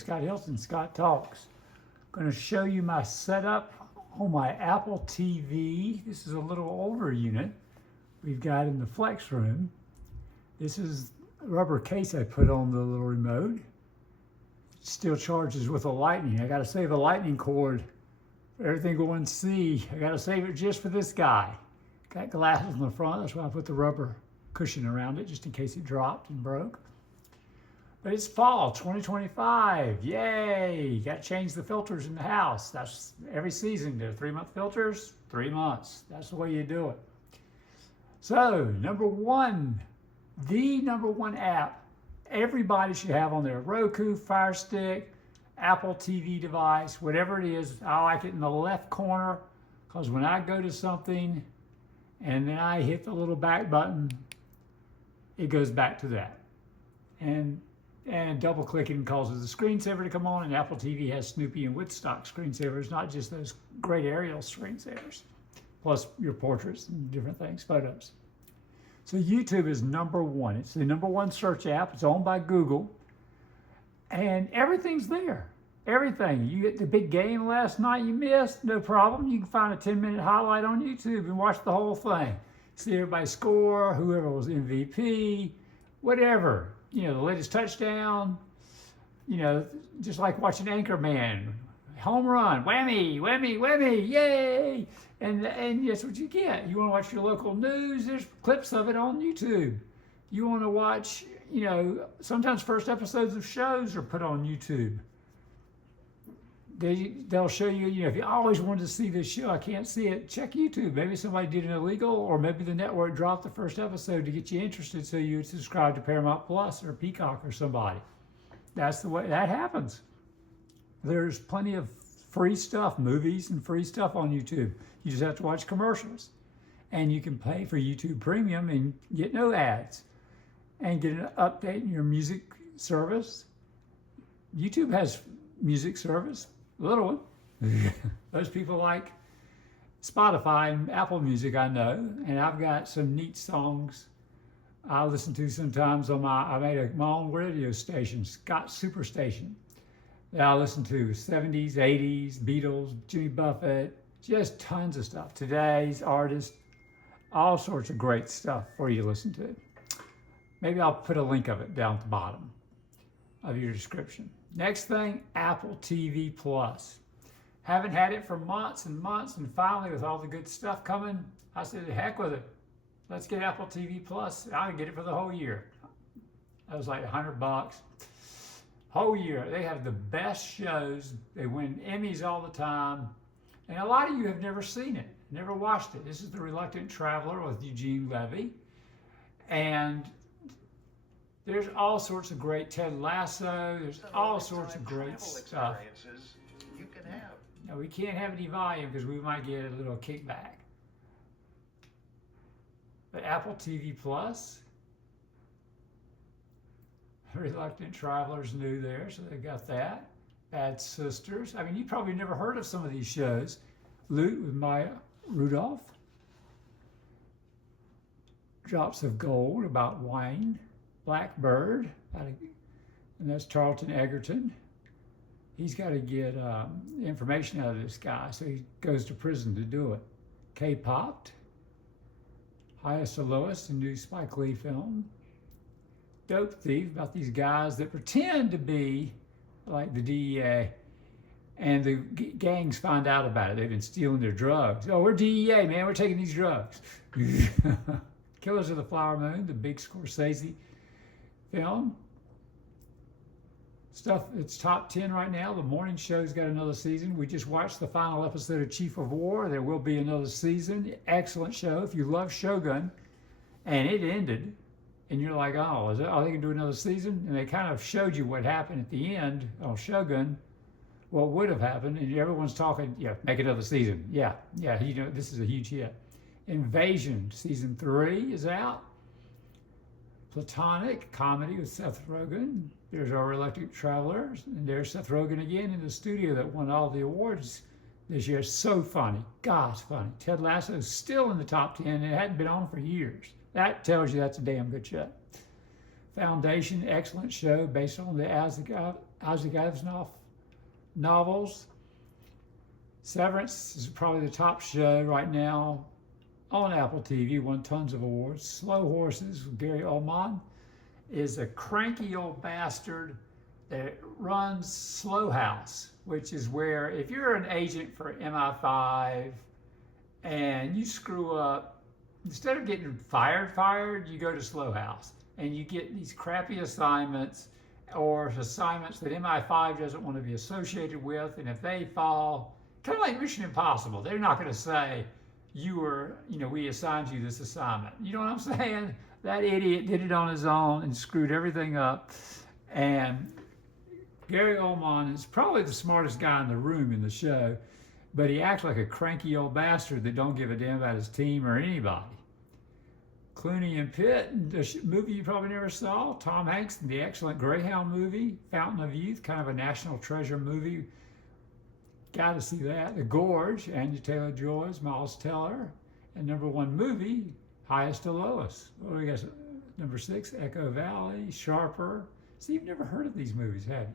Scott Hilton, Scott Talks. I'm going to show you my setup on my Apple TV. This is a little older unit we've got in the flex room. This is a rubber case I put on the little remote. It still charges with a lightning. I got to save a lightning cord for everything going to see. I got to save it just for this guy. Got glasses on the front, that's why I put the rubber cushion around it just in case it dropped and broke. But it's fall 2025, yay! Got to change the filters in the house. That's every season. They're 3-month filters, 3 months. That's the way you do it. So, number one, the number one app everybody should have on their Roku, Fire Stick, Apple TV device, whatever it is. I like it in the left corner because when I go to something and then I hit the little back button, it goes back to that. And double clicking causes the screensaver to come on, and Apple TV has Snoopy and Woodstock screensavers, not just those great aerial screensavers, plus your portraits and different things, photos. So YouTube is number one. It's the number one search app. It's owned by Google, and everything's there. Everything. You get the big game last night you missed, no problem. You can find a 10-minute highlight on YouTube and watch the whole thing. See everybody score, whoever was MVP, whatever. You know, the latest touchdown, you know, just like watching Anchorman, home run, whammy, whammy, whammy, yay! And that's what you get. You want to watch your local news, there's clips of it on YouTube. You want to watch, you know, sometimes first episodes of shows are put on YouTube. They'll show you, you know, if you always wanted to see this show, I can't see it, check YouTube. Maybe somebody did an illegal, or maybe the network dropped the first episode to get you interested so you would subscribe to Paramount Plus or Peacock or somebody. That's the way that happens. There's plenty of free stuff, movies and free stuff on YouTube. You just have to watch commercials. And you can pay for YouTube Premium and get no ads. And get an update in your music service. YouTube has music service. Little one. Those people like Spotify and Apple Music, I know, and I've got some neat songs I listen to sometimes on I made my own radio station, Scott Superstation, that I listen to, 70s, 80s, Beatles, Jimmy Buffett, just tons of stuff. Today's artists, all sorts of great stuff for you to listen to. Maybe I'll put a link of it down at the bottom of your description. Next thing, Apple TV Plus. Haven't had it for months and months, and finally with all the good stuff coming, I said, heck with it. Let's get Apple TV Plus. I'll get it for the whole year. That was like $100. Whole year. They have the best shows. They win Emmys all the time. And a lot of you have never seen it, never watched it. This is The Reluctant Traveler with Eugene Levy. And there's all sorts of great Ted Lasso. There's all sorts of great stuff. You can have. Now, we can't have any volume because we might get a little kickback. But Apple TV Plus, Reluctant Traveler's new there, so they got that. Bad Sisters. I mean, you probably never heard of some of these shows. Loot with Maya Rudolph. Drops of Gold about wine. Blackbird, and that's Charlton Egerton. He's got to get information out of this guy, so he goes to prison to do it. K-Popped, Highest to Lowest, a new Spike Lee film. Dope Thief, about these guys that pretend to be like the DEA, and the gangs find out about it. They've been stealing their drugs. Oh, we're DEA, man, we're taking these drugs. Killers of the Flower Moon, the big Scorsese film. Stuff that's top 10 right now. The morning show's got another season. We just watched the final episode of Chief of War. There will be another season. Excellent show. If you love Shogun, and it ended, and you're like, oh, are they going to do another season? And they kind of showed you what happened at the end on Shogun, what would have happened, and everyone's talking, yeah, make another season. Yeah, you know, this is a huge hit. Invasion, season 3 is out. Platonic comedy with Seth Rogen. There's Our Reluctant Travelers, and there's Seth Rogen again in the studio that won all the awards this year. So funny. Gosh, funny. Ted Lasso is still in the top 10, and it hadn't been on for years. That tells you that's a damn good show. Foundation, excellent show based on the Asimov novels. Severance is probably the top show right now on Apple TV, won tons of awards. Slow Horses with Gary Oldman is a cranky old bastard that runs Slow House, which is where if you're an agent for MI5 and you screw up, instead of getting fired, you go to Slow House and you get these crappy assignments or assignments that MI5 doesn't want to be associated with, and if they fall, kind of like Mission Impossible, they're not going to say, we assigned you this assignment. You know what I'm saying? That idiot did it on his own and screwed everything up. And Gary Oldman is probably the smartest guy in the room in the show, but he acts like a cranky old bastard that don't give a damn about his team or anybody. Clooney and Pitt, the movie you probably never saw, Tom Hanks, the excellent Greyhound movie, Fountain of Youth, kind of a national treasure movie. Got to see that. The Gorge, Anya Taylor-Joy's, Miles Teller, and #1 movie, Highest to Lowest. What do we got? #6, Echo Valley, Sharper. See, you've never heard of these movies, have you?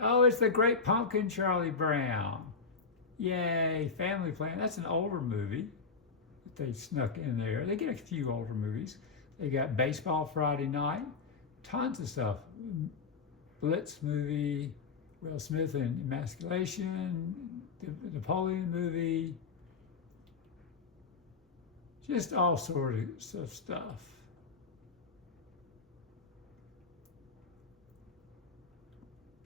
Oh, it's The Great Pumpkin, Charlie Brown. Yay, Family Plan. That's an older movie that they snuck in there. They get a few older movies. They got Baseball Friday Night, tons of stuff. Blitz movie, Will Smith in Emasculation, the Napoleon movie, just all sorts of stuff.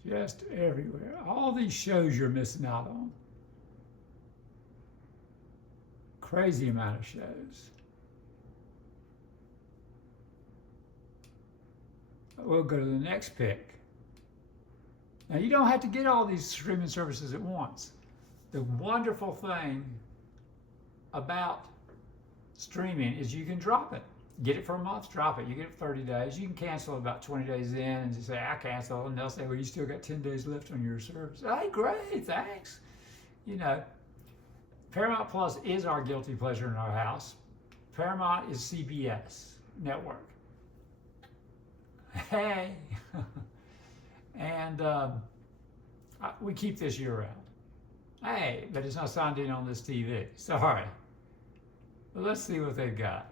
Just everywhere. All these shows you're missing out on. Crazy amount of shows. We'll go to the next pick. Now, you don't have to get all these streaming services at once. The wonderful thing about streaming is you can drop it. Get it for a month, drop it. You get it for 30 days. You can cancel about 20 days in and just say, I cancel. And they'll say, well, you still got 10 days left on your service. Hey, great, thanks. Paramount Plus is our guilty pleasure in our house. Paramount is CBS network. Hey. And we keep this year round. Hey, but it's not signed in on this TV. Sorry. But let's see what they've got.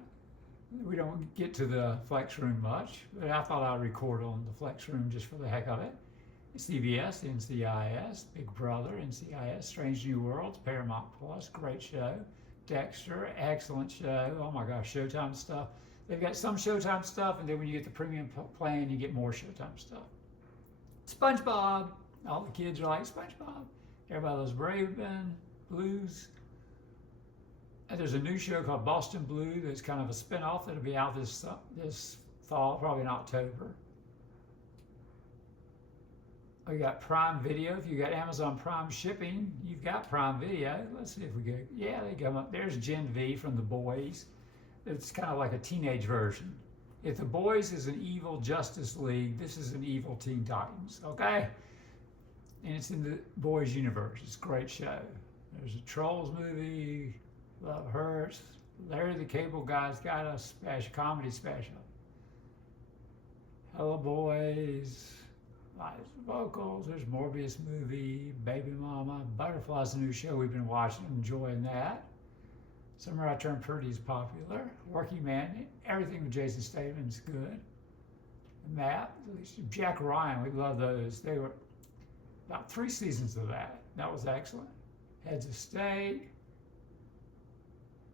We don't get to the Flex Room much, but I thought I'd record on the Flex Room just for the heck of it. CBS, NCIS, Big Brother, NCIS, Strange New Worlds, Paramount Plus, great show. Dexter, excellent show. Oh my gosh, Showtime stuff. They've got some Showtime stuff, and then when you get the premium plan, you get more Showtime stuff. SpongeBob, all the kids are like SpongeBob. Everybody loves Raven, Blues. And there's a new show called Boston Blue that's kind of a spinoff that'll be out this fall, probably in October. We got Prime Video. If you got Amazon Prime shipping, you've got Prime Video. Let's see if we get, yeah, they come up. There's Gen V from The Boys. It's kind of like a teenage version. If The Boys is an evil Justice League, this is an evil Teen Titans, okay? And it's in the Boys universe. It's a great show. There's a Trolls movie, Love Hurts. Larry the Cable Guy's got a comedy special. Hello Boys, live vocals. There's Morbius movie, Baby Mama. Butterfly's a new show we've been watching, enjoying that. Summer I Turned Pretty is popular. Working Man, everything with Jason Statham is good. Matt, Jack Ryan, we love those. They were about 3 seasons of that. That was excellent. Heads of State.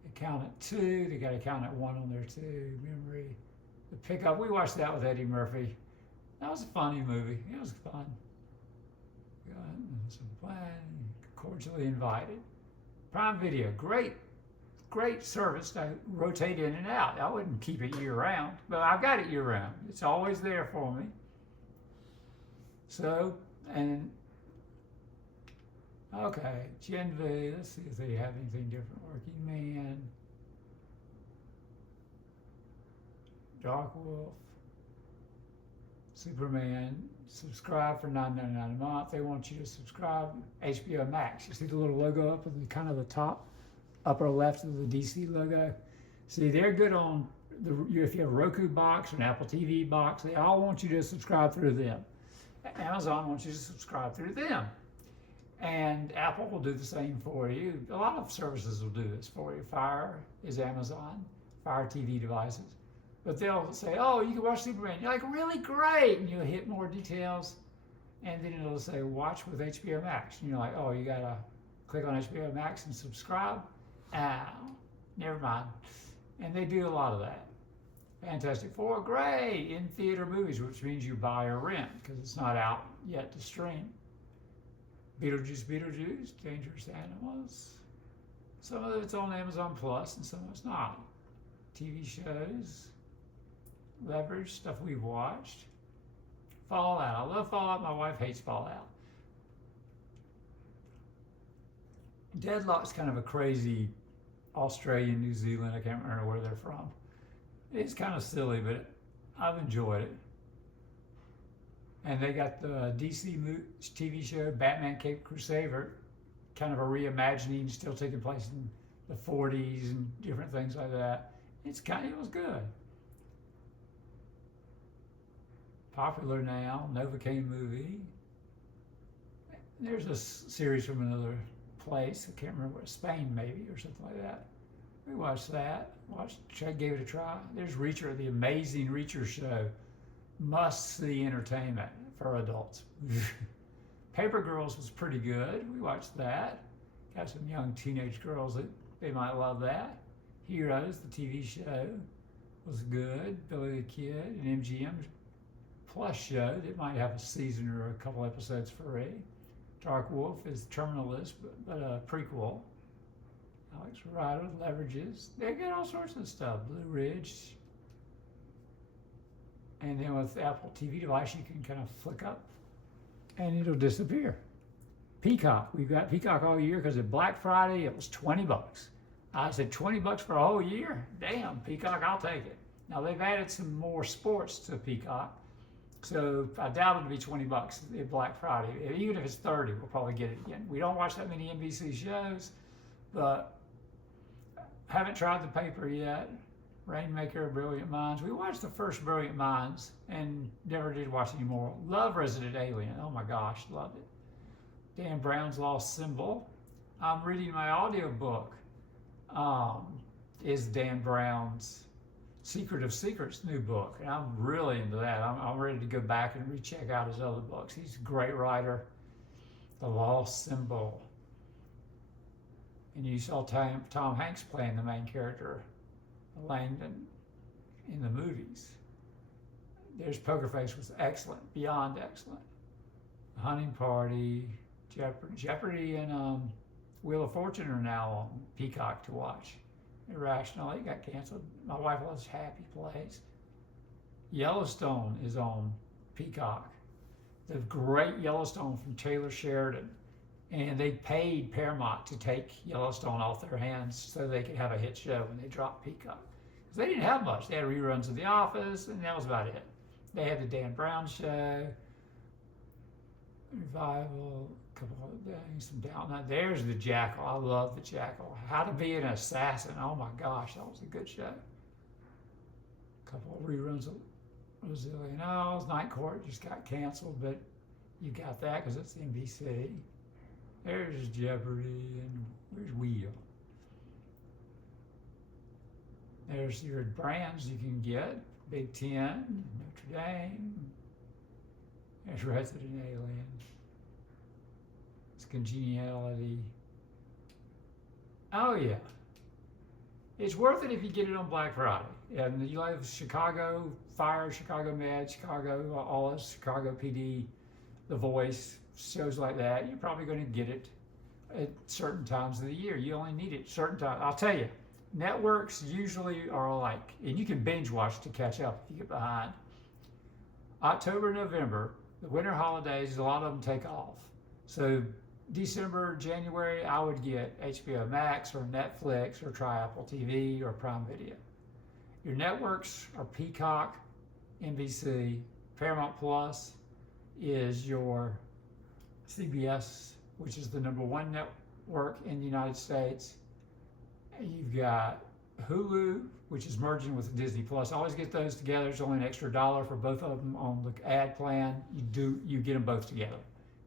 Accountant 2, they got Accountant 1 on there too. Memory. The Pickup, we watched that with Eddie Murphy. That was a funny movie. It was fun. Some plan, cordially invited. Prime Video, great service to rotate in and out. I wouldn't keep it year round, but I've got it year round. It's always there for me. So, and okay, Gen V, let's see if they have anything different. Working Man, Dark Wolf, Superman. Subscribe for $9.99 a month. They want you to subscribe. HBO Max. You see the little logo up at the kind of the top, upper left of the DC logo. See, they're good on if you have a Roku box or an Apple TV box. They all want you to subscribe through them. Amazon wants you to subscribe through them. And Apple will do the same for you. A lot of services will do this for you. Fire is Amazon, Fire TV devices. But they'll say, oh, you can watch Superman. You're like, really great. And you'll hit more details. And then it'll say, watch with HBO Max. And you're like, oh, you got to click on HBO Max and subscribe. Never mind. And they do a lot of that. Fantastic Four, great. In theater movies, which means you buy or rent because it's not out yet to stream. Beetlejuice, Dangerous Animals. Some of it's on Amazon Plus and some of it's not. TV shows, Leverage, stuff we've watched. Fallout, I love Fallout, my wife hates Fallout. Deadlock's kind of a crazy Australian, New Zealand, I can't remember where they're from. It's kind of silly, but I've enjoyed it. And they got the DC TV show, Batman Cape Crusader, kind of a reimagining, still taking place in the 40s and different things like that. It was good. Popular now, Novocaine movie. There's a series from another place, I can't remember, Spain maybe, or something like that. We watched that, gave it a try. There's Reacher, the amazing Reacher show. Must-see entertainment for adults. Paper Girls was pretty good. We watched that. Got some young teenage girls that they might love that. Heroes, the TV show, was good. Billy the Kid, an MGM Plus show that might have a season or a couple episodes free. Dark Wolf is Terminalist, but a prequel. Alex Rider, Leverages. They got all sorts of stuff. Blue Ridge. And then with the Apple TV device, you can kind of flick up and it'll disappear. Peacock, we've got Peacock all year because at Black Friday, it was $20. I said, $20 for a whole year? Damn, Peacock, I'll take it. Now they've added some more sports to Peacock. So I doubt it'll be $20 at Black Friday. Even if it's 30, we'll probably get it again. We don't watch that many NBC shows, but haven't tried the paper yet. Rainmaker, Brilliant Minds. We watched the first Brilliant Minds and never did watch any more. Love Resident Alien. Oh my gosh, loved it. Dan Brown's Lost Symbol. I'm reading my audiobook. Is Dan Brown's Secret of Secrets new book. And I'm really into that. I'm ready to go back and recheck out his other books. He's a great writer. The Lost Symbol. And you saw Tom Hanks playing the main character, Langdon, in the movies. There's Poker Face was excellent, beyond excellent. Hunting Party, Jeopardy and Wheel of Fortune are now on Peacock to watch. Irrational, it got canceled. My wife loves Happy Place. Yellowstone is on Peacock. The great Yellowstone from Taylor Sheridan. And they paid Paramount to take Yellowstone off their hands so they could have a hit show when they dropped Peacock. Because they didn't have much. They had reruns of The Office, and that was about it. They had the Dan Brown show, Revival, a couple of things, some Down. There's The Jackal. I love The Jackal. How to Be an Assassin. Oh my gosh, that was a good show. A couple of reruns of Brazilian Owls. Night Court just got canceled, but you got that because it's NBC. There's Jeopardy, and where's Wheel? There's your brands you can get. Big Ten, Notre Dame. There's Resident Alien. It's Congeniality. Oh yeah. It's worth it if you get it on Black Friday. And you like Chicago Fire, Chicago Med, Chicago All Us, Chicago PD, The Voice, shows like that. You're probably going to get it at certain times of the year. You only need it certain times. I'll tell you, networks usually are like, and you can binge watch to catch up if you get behind. October, November, the winter holidays, a lot of them take off. So December, January, I would get HBO Max or Netflix or try Apple TV or Prime Video. Your networks are Peacock, NBC, Paramount Plus is your CBS, which is the #1 network in the United States. You've got Hulu, which is merging with Disney Plus. Always get those together. It's only an extra $1 for both of them on the ad plan. You get them both together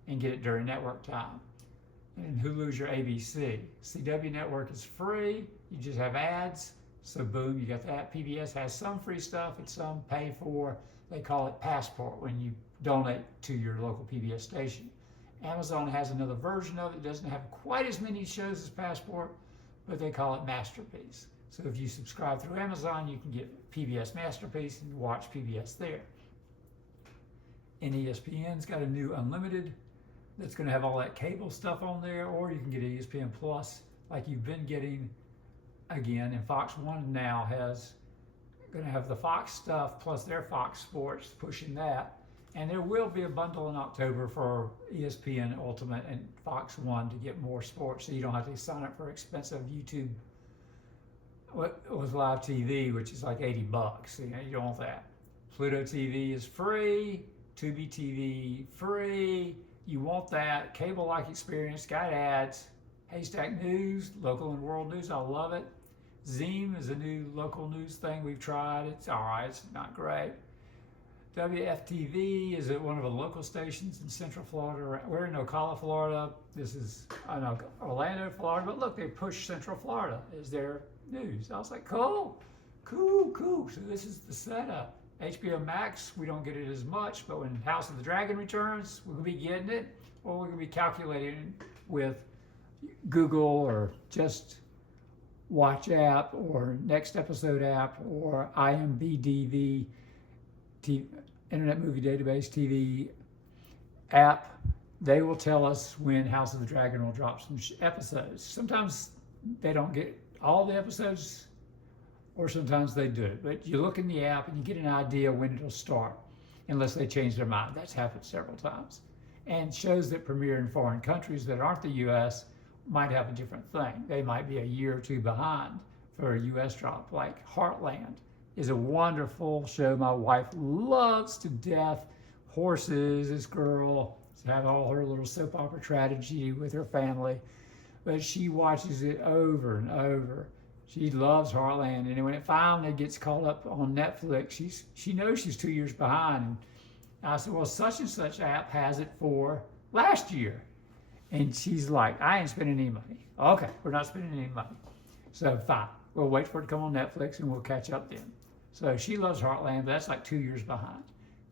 and get it during network time. And Hulu's your ABC. CW Network is free. You just have ads. So boom, you got that. PBS has some free stuff and some pay for. They call it Passport when you donate to your local PBS station. Amazon has another version of it. It doesn't have quite as many shows as Passport, but they call it Masterpiece. So if you subscribe through Amazon, you can get PBS Masterpiece and watch PBS there. And ESPN's got a new Unlimited that's going to have all that cable stuff on there, or you can get ESPN Plus like you've been getting again. And Fox One now has going to have the Fox stuff plus their Fox Sports pushing that. And there will be a bundle in October for ESPN Ultimate and Fox One to get more sports, so you don't have to sign up for expensive YouTube with live TV, which is like $80. You don't want that. Pluto TV is free. Tubi TV free. You want that cable-like experience. Got ads. Haystack News, local and world news. I love it. Zeem is a new local news thing we've tried. It's all right. It's not great. WFTV is at one of the local stations in Central Florida. We're in Ocala, Florida. This is Orlando, Florida. But look, they push Central Florida as their news. I was like, cool. So this is the setup. HBO Max, we don't get it as much, but when House of the Dragon returns, we'll be getting it, or we're going to be calculating with Google or just Watch app or Next Episode app or IMDb Internet Movie Database TV app. They will tell us when House of the Dragon will drop some episodes. Sometimes they don't get all the episodes, or sometimes they do. But you look in the app and you get an idea when it'll start, unless they change their mind. That's happened several times. And shows that premiere in foreign countries that aren't the U.S. might have a different thing. They might be a year or two behind for a U.S. drop, like Heartland is a wonderful show my wife loves to death. Horses, this girl has all her little soap opera tragedy with her family, but she watches it over and over. She loves Heartland, and when it finally gets caught up on Netflix, she knows she's 2 years behind. And I said, well, such and such app has it for last year. And she's like, I ain't spending any money. Okay, we're not spending any money. So fine, we'll wait for it to come on Netflix and we'll catch up then. So she loves Heartland, but that's like 2 years behind.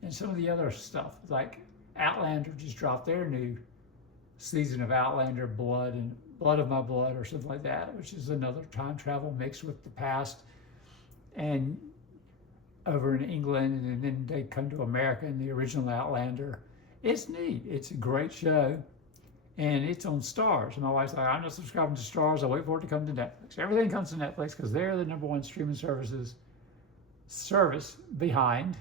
And some of the other stuff, like Outlander just dropped their new season of Outlander, Blood of My Blood or something like that, which is another time travel mixed with the past. And over in England, and then they come to America in the original Outlander. It's neat. It's a great show. And it's on Starz. And my wife's like, I'm not subscribing to Starz. I'll wait for it to come to Netflix. Everything comes to Netflix because they're the #1 streaming service behind.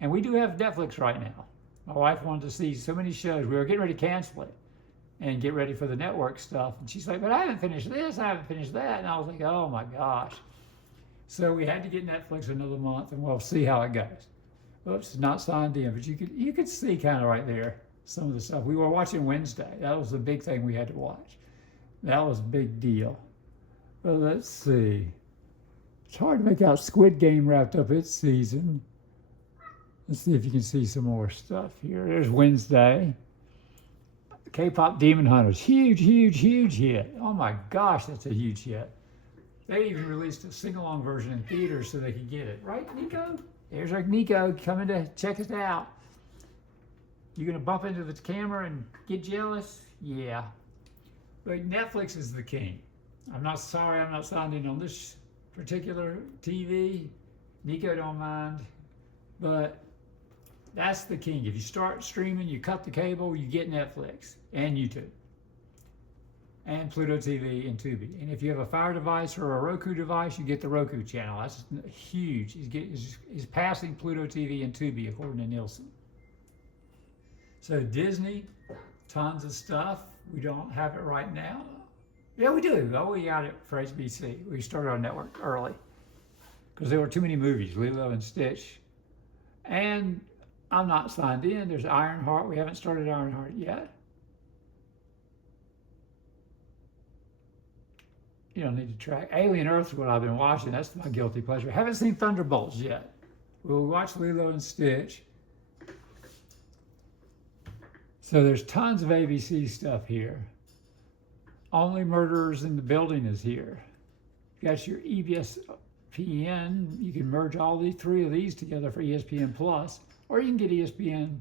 And we do have Netflix right now. My wife wanted to see so many shows. We were getting ready to cancel it and get ready for the network stuff. And she's like, but I haven't finished this, I haven't finished that. And I was like, oh my gosh. So we had to get Netflix another month, and we'll see how it goes. Oops, not signed in, but you could see kind of right there some of the stuff. We were watching Wednesday. That was the big thing we had to watch. That was a big deal. Well, let's see. It's hard to make out. Squid Game wrapped up its season. Let's see if you can see some more stuff here. There's Wednesday. K-pop Demon Hunters. Huge hit. Oh my gosh, that's a huge hit. They even released a sing-along version in theaters so they could get it. Right, Nico? There's our Nico coming to check us out. You gonna bump into the camera and get jealous? Yeah. But Netflix is the king. I'm not sorry I'm not signed in on this particular TV. Nico don't mind. But that's the king. If you start streaming, you cut the cable, you get Netflix and YouTube. And Pluto TV and Tubi. And if you have a Fire device or a Roku device, you get the Roku channel. That's huge. He's passing Pluto TV and Tubi according to Nielsen. So Disney, tons of stuff. We don't have it right now. Yeah, we do. Oh, we got it for HBC. We started our network early because there were too many movies, Lilo and Stitch. And I'm not signed in. There's Ironheart. We haven't started Ironheart yet. You don't need to track. Alien Earth's what I've been watching. That's my guilty pleasure. Haven't seen Thunderbolts yet. We'll watch Lilo and Stitch. So there's tons of ABC stuff here. Only Murderers in the Building is here. You got your ESPN. You can merge all these three of these together for ESPN Plus, or you can get ESPN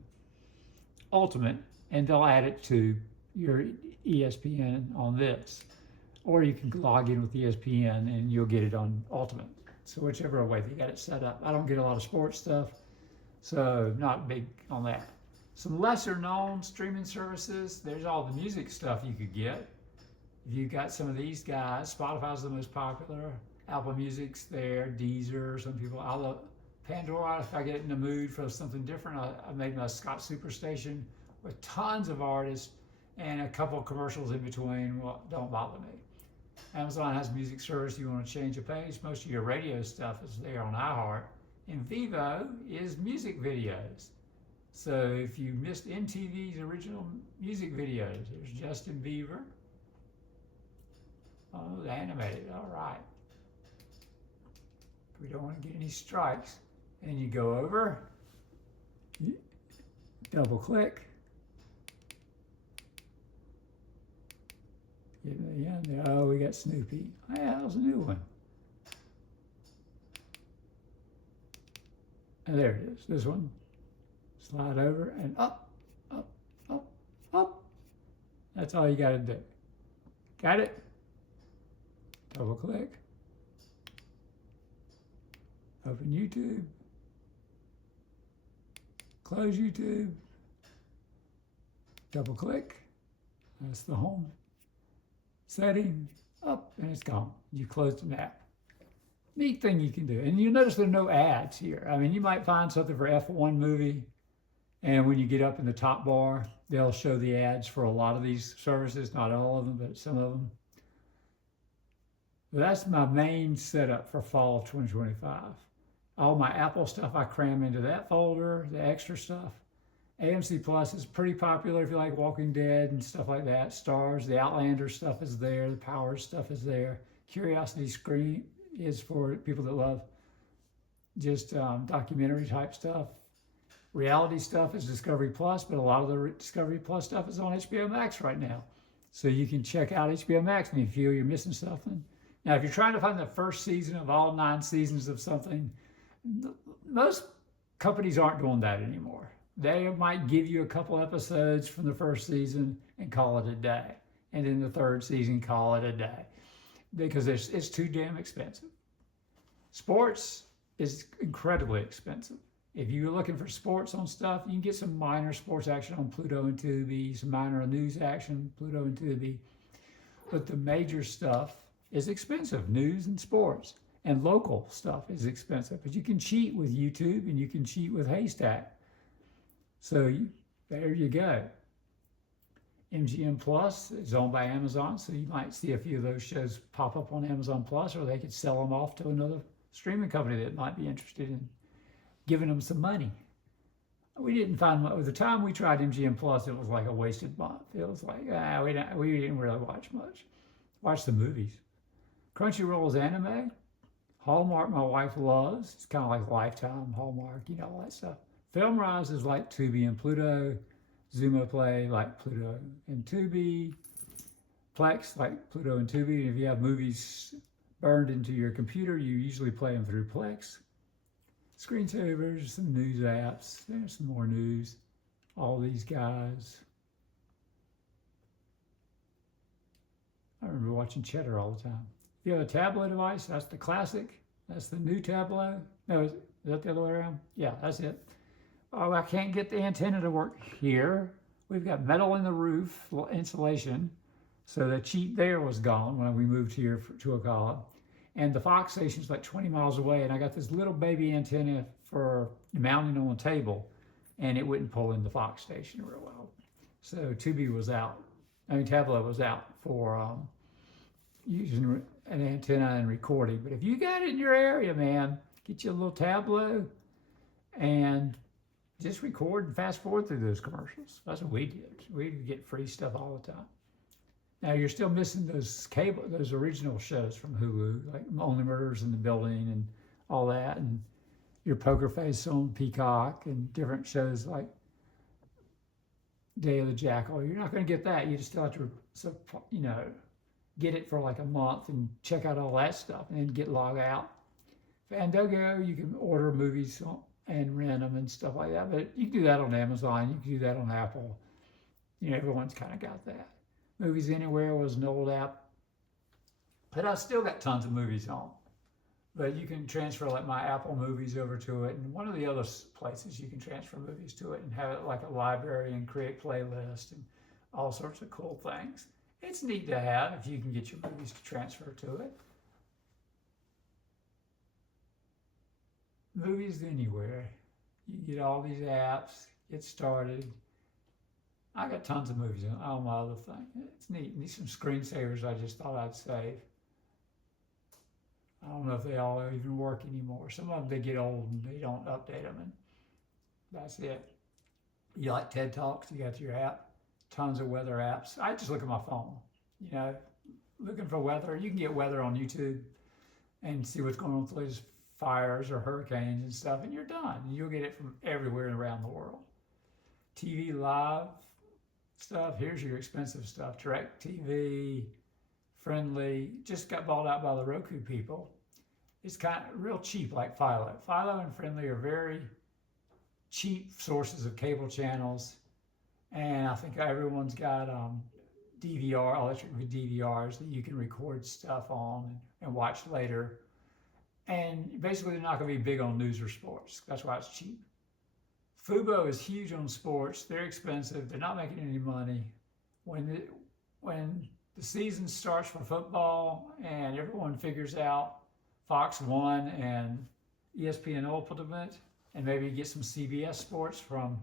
Ultimate, and they'll add it to your ESPN on this. Or you can log in with ESPN and you'll get it on Ultimate. So whichever way they got it set up. I don't get a lot of sports stuff, so not big on that. Some lesser known streaming services, there's all the music stuff you could get. If you got some of these guys, Spotify's the most popular, Apple Music's there, Deezer, some people, I love Pandora. If I get in the mood for something different, I made my Scott Superstation with tons of artists and a couple of commercials in between. Well, don't bother me. Amazon has music service. You want to change a page, most of your radio stuff is there on iHeart. And Vivo is music videos. So if you missed MTV's original music videos, there's Justin Bieber. Oh, the animated, all right. We don't want to get any strikes. And you go over, double click. Yeah, oh, we got Snoopy. Yeah, that was a new one. And there it is, this one. Slide over and up, up, up, up. That's all you got to do. Got it? Double click. Open YouTube. Close YouTube. Double click. That's the home setting. Up, and it's gone. You closed an app. Neat thing you can do. And you notice there are no ads here. I mean, you might find something for F1 movie, and when you get up in the top bar, they'll show the ads for a lot of these services, not all of them, but some of them. But that's my main setup for fall of 2025. All my Apple stuff I cram into that folder, the extra stuff. AMC Plus is pretty popular if you like Walking Dead and stuff like that. Stars, the Outlander stuff is there, the Power stuff is there. Curiosity Screen is for people that love just documentary type stuff. Reality stuff is Discovery Plus, but a lot of the Discovery Plus stuff is on HBO Max right now. So you can check out HBO Max and you feel you're missing something. Now, if you're trying to find the first season of all 9 seasons of something, most companies aren't doing that anymore. They might give you a couple episodes from the first season and call it a day. And then the third season, call it a day. Because it's too damn expensive. Sports is incredibly expensive. If you're looking for sports on stuff, you can get some minor sports action on Pluto and Tubi, some minor news action, Pluto and Tubi. But the major stuff is expensive, news and sports. And local stuff is expensive. But you can cheat with YouTube and you can cheat with Haystack. So there you go. MGM Plus is owned by Amazon, so you might see a few of those shows pop up on Amazon Plus, or they could sell them off to another streaming company that might be interested in giving them some money. We didn't find much. At the time we tried MGM Plus, it was like a wasted month. It was like, we didn't really watch much. Watch the movies. Crunchyroll is anime. Hallmark, my wife loves. It's kind of like Lifetime, Hallmark, you know, all that stuff. FilmRise is like Tubi and Pluto. Zumo Play like Pluto and Tubi. Plex like Pluto and Tubi. And if you have movies burned into your computer, you usually play them through Plex. Screensavers, some news apps. There's some more news. All these guys. I remember watching Cheddar all the time. If you have a tablet device, that's the classic. That's the new Tableau. No, is that the other way around? Yeah, that's it. Oh, I can't get the antenna to work here. We've got metal in the roof, insulation. So the cheat there was gone when we moved here to Ocala. And the Fox station's like 20 miles away. And I got this little baby antenna for mounting on a table. And it wouldn't pull in the Fox station real well. So Tubi was out. Tableau was out for using an antenna and recording. But if you got it in your area, man, get you a little Tableau and just record and fast forward through those commercials. That's what we did. We get free stuff all the time. Now you're still missing those original shows from Hulu, like Only Murders in the Building and all that, and your Poker Face on Peacock and different shows like Day of the Jackal. You're not going to get that. You just still have to, get it for like a month and check out all that stuff and then log out. Fandango, you can order movies and rent them and stuff like that, but you can do that on Amazon. You can do that on Apple. Everyone's kind of got that. Movies Anywhere was an old app, but I still got tons of movies on. But you can transfer like my Apple movies over to it, and one of the other places you can transfer movies to it and have it like a library and create playlists and all sorts of cool things. It's neat to have if you can get your movies to transfer to it. Movies Anywhere. You get all these apps, get started. I got tons of movies on my other thing. It's neat. Need some screensavers I just thought I'd save. I don't know if they all even work anymore. Some of them, they get old and they don't update them, and that's it. You like TED Talks? You got your app. Tons of weather apps. I just look at my phone, looking for weather. You can get weather on YouTube and see what's going on with the latest fires or hurricanes and stuff, and you're done. You'll get it from everywhere around the world. TV live stuff. Here's your expensive stuff. DirecTV, Friendly, just got bought out by the Roku people. It's kind of real cheap, like Philo. Philo and Friendly are very cheap sources of cable channels, and I think everyone's got electric DVRs that you can record stuff on and watch later. And basically, they're not going to be big on news or sports. That's why it's cheap. Fubo is huge on sports. They're expensive. They're not making any money. When the season starts for football and everyone figures out Fox 1 and ESPN Ultimate, and maybe get some CBS Sports from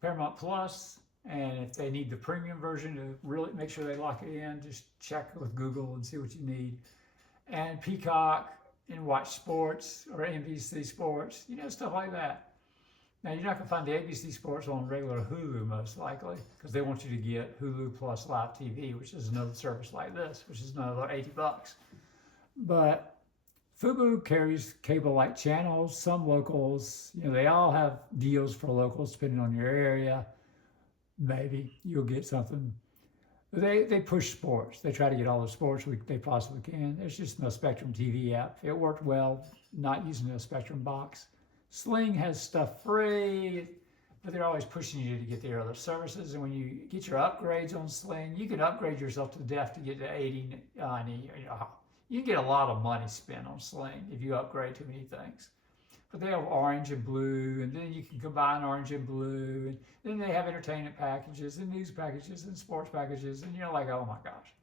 Paramount Plus, and if they need the premium version to really make sure they lock it in, just check with Google and see what you need. And Peacock, and watch sports or NBC Sports, stuff like that. Now, you're not going to find the ABC Sports on regular Hulu, most likely, because they want you to get Hulu Plus Live TV, which is another service like this, which is another $80. But Fubo carries cable-like channels, some locals. They all have deals for locals, depending on your area. Maybe you'll get something. They push sports. They try to get all the sports they possibly can. There's just no Spectrum TV app. It worked well, not using a Spectrum box. Sling has stuff free, but they're always pushing you to get their other services. And when you get your upgrades on Sling, you can upgrade yourself to death to get to 80, 90. You can get a lot of money spent on Sling if you upgrade too many things. But they have orange and blue, and then you can combine orange and blue, and then they have entertainment packages and news packages and sports packages, and you're like, oh my gosh.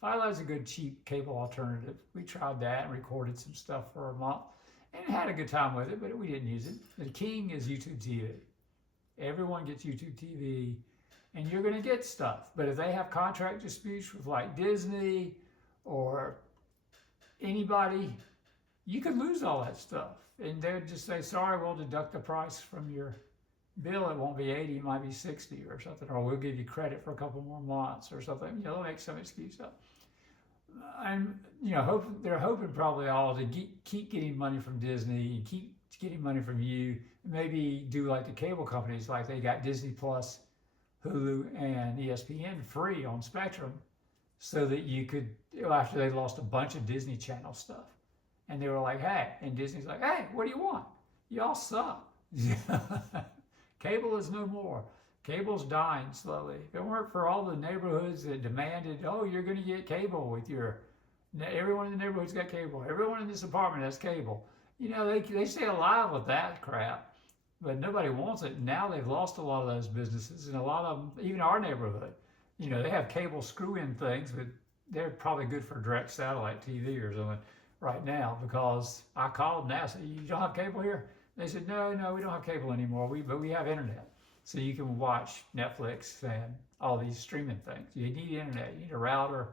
Philo's a good cheap cable alternative. We tried that and recorded some stuff for a month and had a good time with it, but we didn't use it. The king is YouTube TV. Everyone gets YouTube TV, and you're going to get stuff. But if they have contract disputes with like Disney or anybody, you could lose all that stuff. And they'd just say, sorry, we'll deduct the price from your bill. It won't be 80, it might be 60 or something, or we'll give you credit for a couple more months or something. They'll make some excuse up. And, they're hoping probably all to keep getting money from Disney and keep getting money from you. Maybe do like the cable companies, like they got Disney Plus, Hulu, and ESPN free on Spectrum, so that you could, after they lost a bunch of Disney Channel stuff. And they were like, hey, and Disney's like, hey, what do you want? Y'all suck. Cable is no more. Cable's dying slowly. If it weren't for all the neighborhoods that demanded, oh, you're going to get cable with everyone in the neighborhood's got cable. Everyone in this apartment has cable. They stay alive with that crap, but nobody wants it. Now they've lost a lot of those businesses, and a lot of them, even our neighborhood, they have cable screw-in things, but they're probably good for direct satellite TV or something right now, because I called and asked, you don't have cable here? They said, no, we don't have cable anymore, but we have internet. So you can watch Netflix and all these streaming things. You need internet. You need a router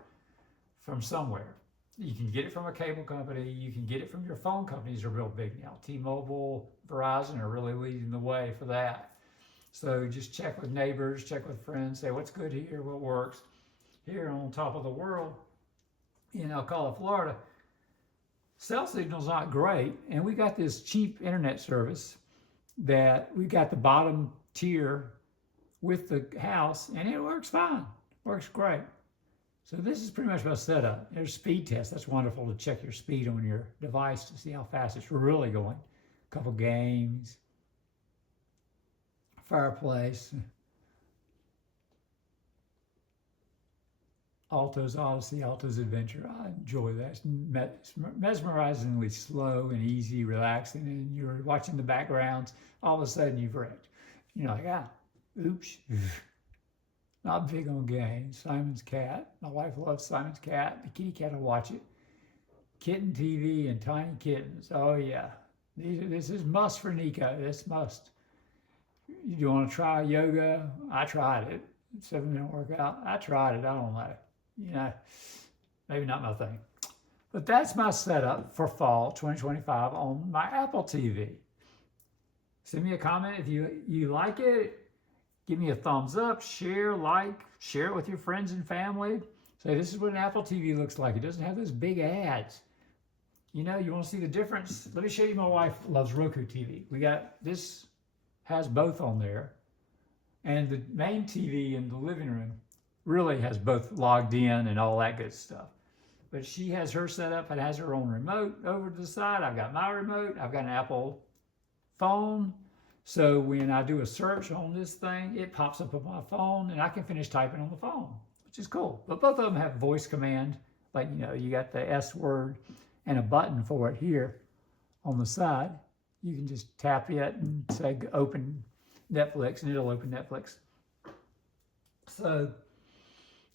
from somewhere. You can get it from a cable company. You can get it from your phone companies are real big now. T-Mobile, Verizon are really leading the way for that. So just check with neighbors, check with friends, say what's good here, what works. Here on top of the world, in Ocala, Florida, cell signal's not great, and we got this cheap internet service that we got the bottom tier with the house, and it works fine, works great. So this is pretty much my setup. There's speed test. That's wonderful to check your speed on your device to see how fast it's really going. A couple games, fireplace, Alto's Odyssey, Alto's Adventure. I enjoy that. It's mesmerizingly slow and easy, relaxing, and you're watching the backgrounds. All of a sudden you've wrecked. You're like, oops. Not big on games. Simon's Cat. My wife loves Simon's Cat. The kitty cat will watch it. Kitten TV and Tiny Kittens. Oh yeah. This is must for Nico. This must. You want to try yoga? I tried it. 7-minute workout. I tried it. I don't know. You know, maybe not my thing. But that's my setup for fall 2025 on my Apple TV. Send me a comment if you like it. Give me a thumbs up, share, like, share it with your friends and family. Say, this is what an Apple TV looks like. It doesn't have those big ads. You know, you want to see the difference? Let me show you. My wife loves Roku TV. We got this, has both on there. And the main TV in the living room really has both logged in and all that good stuff. But she has her set up and has her own remote over to the side. I've got my remote. I've got an Apple phone. So when I do a search on this thing, it pops up on my phone and I can finish typing on the phone, which is cool. But both of them have voice command. Like, you know, you got the S word and a button for it here on the side. You can just tap it and say open Netflix and it'll open Netflix. So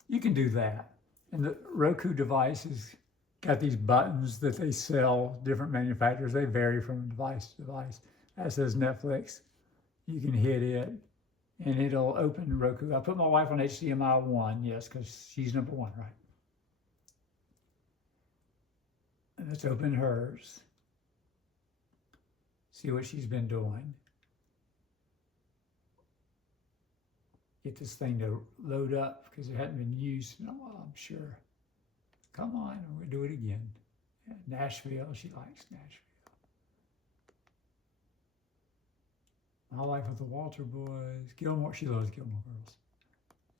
you can do that. And the Roku device has got these buttons that they sell, different manufacturers. They vary from device to device. That says Netflix. You can hit it and it'll open Roku. I put my wife on HDMI 1, yes, because she's number one, right? And let's open hers. See what she's been doing. Get this thing to load up because it hadn't been used in a while, I'm sure. Come on, we'll do it again. Yeah, Nashville, she likes Nashville. My Life with the Walter Boys. Gilmore, she loves Gilmore Girls.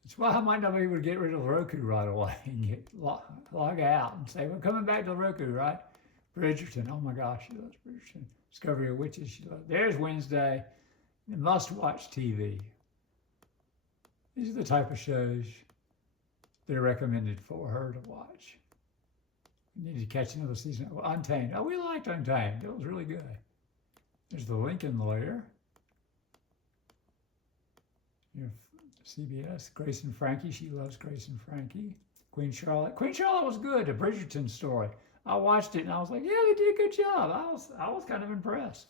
That's why I might not be able to get rid of Roku right away and log out and say, we're coming back to Roku, right? Bridgerton, oh my gosh, she loves Bridgerton. Discovery of Witches, she loves. There's Wednesday. Must-watch TV. These are the type of shows that are recommended for her to watch. We need to catch another season. Untamed. Oh, we liked Untamed. It was really good. There's the Lincoln Lawyer. Your CBS. Grace and Frankie. She loves Grace and Frankie. Queen Charlotte. Queen Charlotte was good. A Bridgerton story. I watched it and I was like, yeah, they did a good job. I was kind of impressed.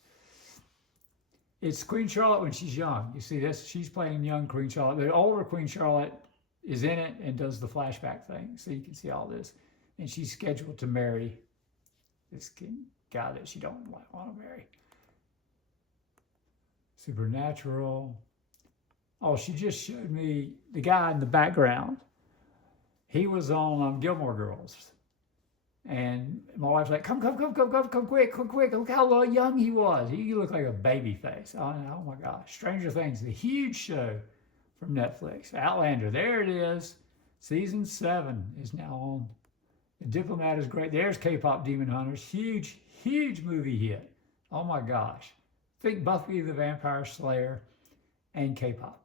It's Queen Charlotte when she's young. You see this? She's playing young Queen Charlotte. The older Queen Charlotte is in it and does the flashback thing. So you can see all this. And she's scheduled to marry this guy that she don't want to marry. Supernatural. Oh, she just showed me the guy in the background. He was on Gilmore Girls. And my wife's like, come quick. Look how young he was. He looked like a baby face. Oh my gosh. Stranger Things, the huge show from Netflix. Outlander, there it is. Season 7 is now on. The Diplomat is great. There's K-pop Demon Hunters. Huge movie hit. Oh my gosh. Think Buffy the Vampire Slayer and K-pop.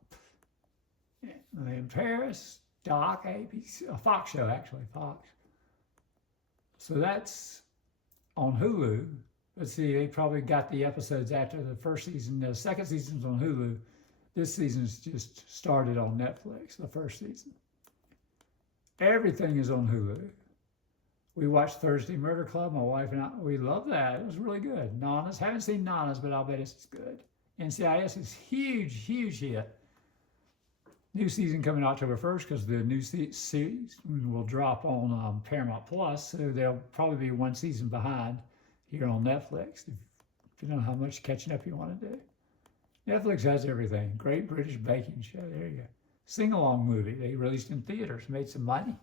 In Paris, Doc, ABC, a Fox show actually, Fox. So that's on Hulu. Let's see, they probably got the episodes after the first season. The second season's on Hulu. This season's just started on Netflix, the first season. Everything is on Hulu. We watched Thursday Murder Club, my wife and I. We love that. It was really good. Nanas, haven't seen Nanas, but I'll bet it's good. NCIS is huge hit. New season coming October 1st because the new season will drop on Paramount Plus, so there'll probably be one season behind here on Netflix, depending on how much catching up you want to do. Netflix has everything. Great British Baking Show. There you go. Sing-along movie they released in theaters, made some money.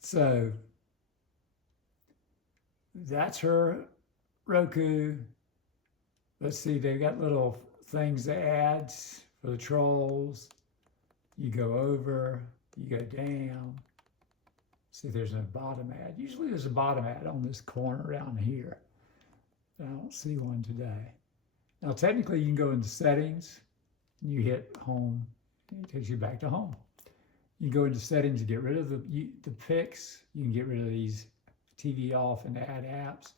So that's her Roku. Let's see, they've got little things, the ads for the trolls. You go over, you go down. See, there's a bottom ad. Usually there's a bottom ad on this corner down here. I don't see one today. Now, technically, you can go into settings, and you hit home, and it takes you back to home. You go into settings to get rid of the picks. You can get rid of these TV off and add apps.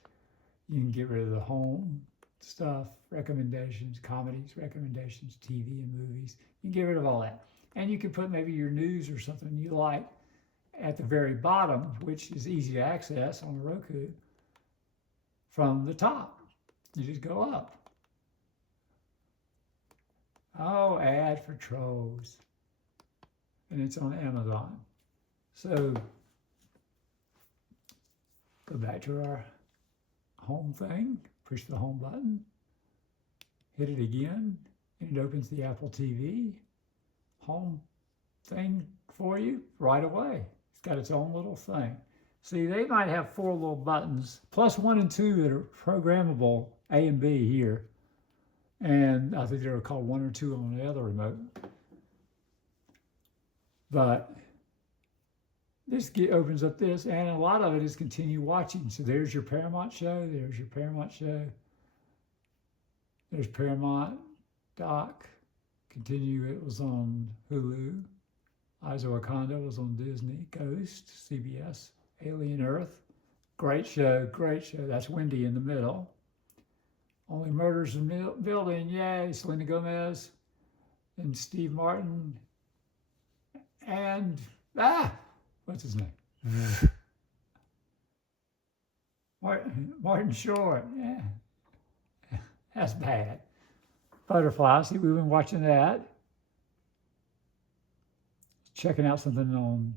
You can get rid of the home stuff, recommendations, comedies, recommendations, TV and movies. You can get rid of all that. And you can put maybe your news or something you like at the very bottom, which is easy to access on Roku from the top. You just go up. Oh, ad for trolls. And it's on Amazon. So go back to our home thing, push the home button, hit it again, and it opens the Apple TV home thing for you right away. It's got its own little thing. See, they might have 4 little buttons, plus 1 and 2 that are programmable, A and B here. And I think they were called 1 or 2 on the other remote. But this opens up this, and a lot of it is continue watching. So there's your Paramount show, there's your Paramount show. There's Paramount Doc. Continue, it was on Hulu. Eyes of Wakanda was on Disney. Ghost, CBS. Alien Earth. Great show, great show. That's Wendy in the middle. Only Murders in the Building, yay. Selena Gomez and Steve Martin. And, what's his name? Martin Short, yeah. That's bad. Butterfly, see, we've been watching that. Checking out something on,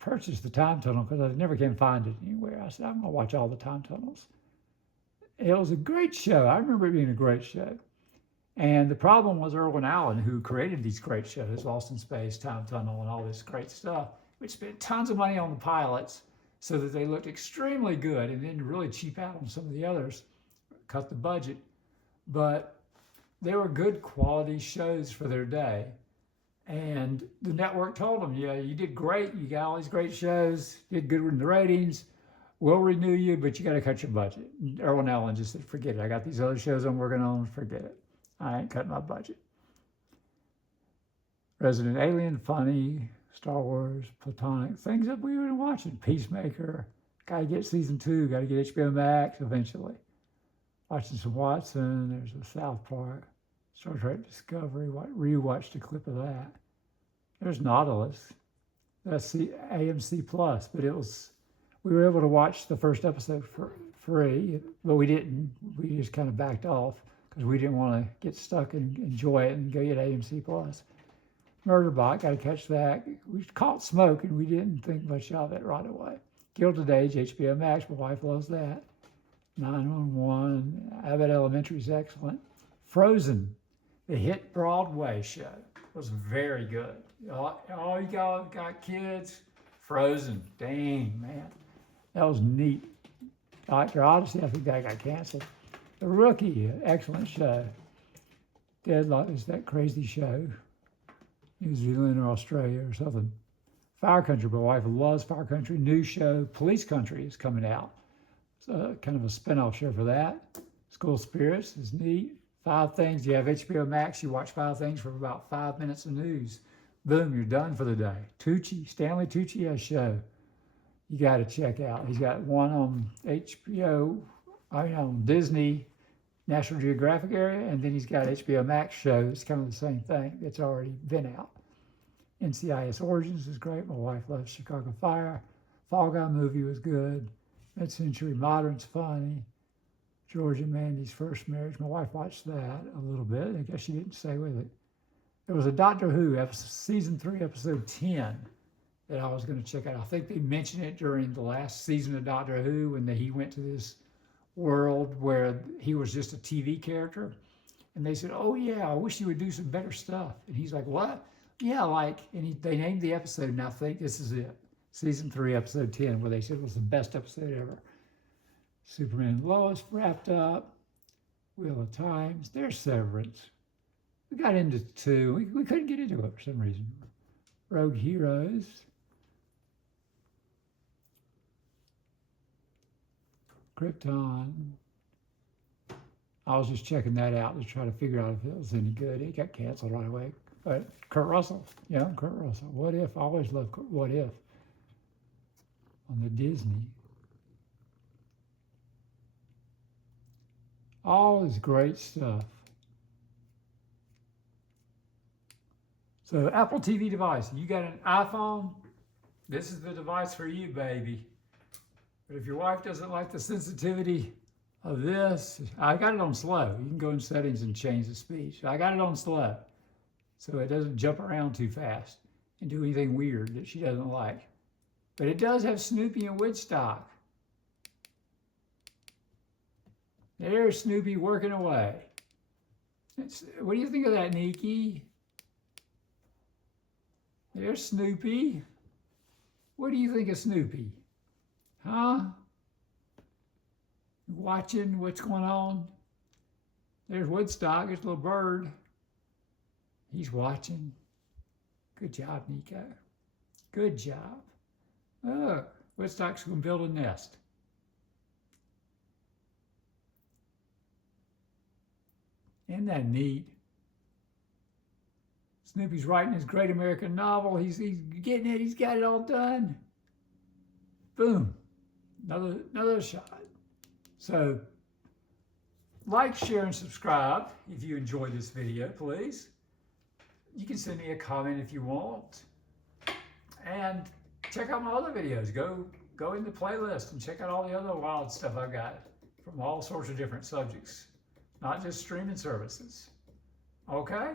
purchase the time tunnel because I never can find it anywhere. I said, I'm gonna watch all the time tunnels. It was a great show. I remember it being a great show. And the problem was Irwin Allen, who created these great shows, Lost in Space, Time Tunnel, and all this great stuff, which spent tons of money on the pilots so that they looked extremely good and then really cheap out on some of the others, cut the budget. But they were good quality shows for their day. And the network told them, yeah, you did great. You got all these great shows, did good in the ratings. We'll renew you, but you got to cut your budget. And Irwin Allen just said, forget it. I got these other shows I'm working on. Forget it. I ain't cutting my budget. Resident Alien, funny, Star Wars, Platonic, things that we were watching. Peacemaker, got to get season 2, got to get HBO Max eventually. Watching some Watson, there's a South Park, Star Trek Discovery, rewatched a clip of that. There's Nautilus, that's the AMC Plus, but we were able to watch the first episode for free, but we didn't. We just kind of backed off because we didn't want to get stuck and enjoy it and go get AMC Plus. Murderbot, got to catch that. We caught Smoke and we didn't think much of it right away. Gilded Age, HBO Max, my wife loves that. 911, Abbott Elementary is excellent. Frozen, the hit Broadway show, was very good. All you got kids, Frozen, dang, man. That was neat. Dr. Odyssey, I think that got canceled. The Rookie, excellent show. Deadlock is that crazy show. New Zealand or Australia or something. Fire Country, my wife loves Fire Country. New show, Police Country is coming out. It's kind of a spinoff show for that. School Spirits is neat. 5 Things, you have HBO Max, you watch 5 Things for about 5 minutes of news. Boom, you're done for the day. Tucci, Stanley Tucci has a show you got to check out. He's got one on HBO, on Disney, National Geographic area, and then he's got HBO Max show. It's kind of the same thing. It's already been out. NCIS Origins is great. My wife loves Chicago Fire. Fall Guy movie was good. Mid-Century Modern's funny. George and Mandy's First Marriage. My wife watched that a little bit. I guess she didn't stay with it. There was a Doctor Who, season 3, episode 10, that I was going to check out. I think they mentioned it during the last season of Doctor Who when he went to this world where he was just a TV character. And they said, oh yeah, I wish you would do some better stuff. And he's like, what? Yeah, like, and they named the episode, and I think this is it. Season 3, episode 10, where they said it was the best episode ever. Superman and Lois wrapped up. Wheel of Times. There's Severance. We got into 2. We couldn't get into it for some reason. Rogue Heroes. Krypton. I was just checking that out to try to figure out if it was any good. It got canceled right away. But Kurt Russell. Yeah, Kurt Russell. What If? I always loved What If on the Disney. All this great stuff. So Apple TV device. You got an iPhone? This is the device for you, baby. But if your wife doesn't like the sensitivity of this, I got it on slow. You can go in settings and change the speed. I got it on slow, so it doesn't jump around too fast and do anything weird that she doesn't like. But it does have Snoopy and Woodstock. There's Snoopy working away. What do you think of that, Nikki? There's Snoopy. What do you think of Snoopy? Huh? Watching what's going on? There's Woodstock, there's a little bird. He's watching. Good job, Nico. Good job. Look, Woodstock's gonna build a nest. Isn't that neat? Snoopy's writing his great American novel. He's getting it. He's got it all done. Boom. Another shot. So, like, share, and subscribe if you enjoyed this video, please. You can send me a comment if you want. And check out my other videos. Go in the playlist and check out all the other wild stuff I've got from all sorts of different subjects. Not just streaming services. Okay?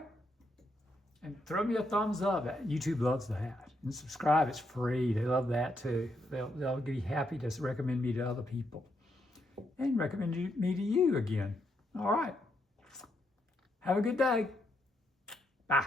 And throw me a thumbs up. YouTube loves that. And subscribe, it's free. They love that too. They'll be happy to recommend me to other people. And recommend me to you again. All right. Have a good day. Bye.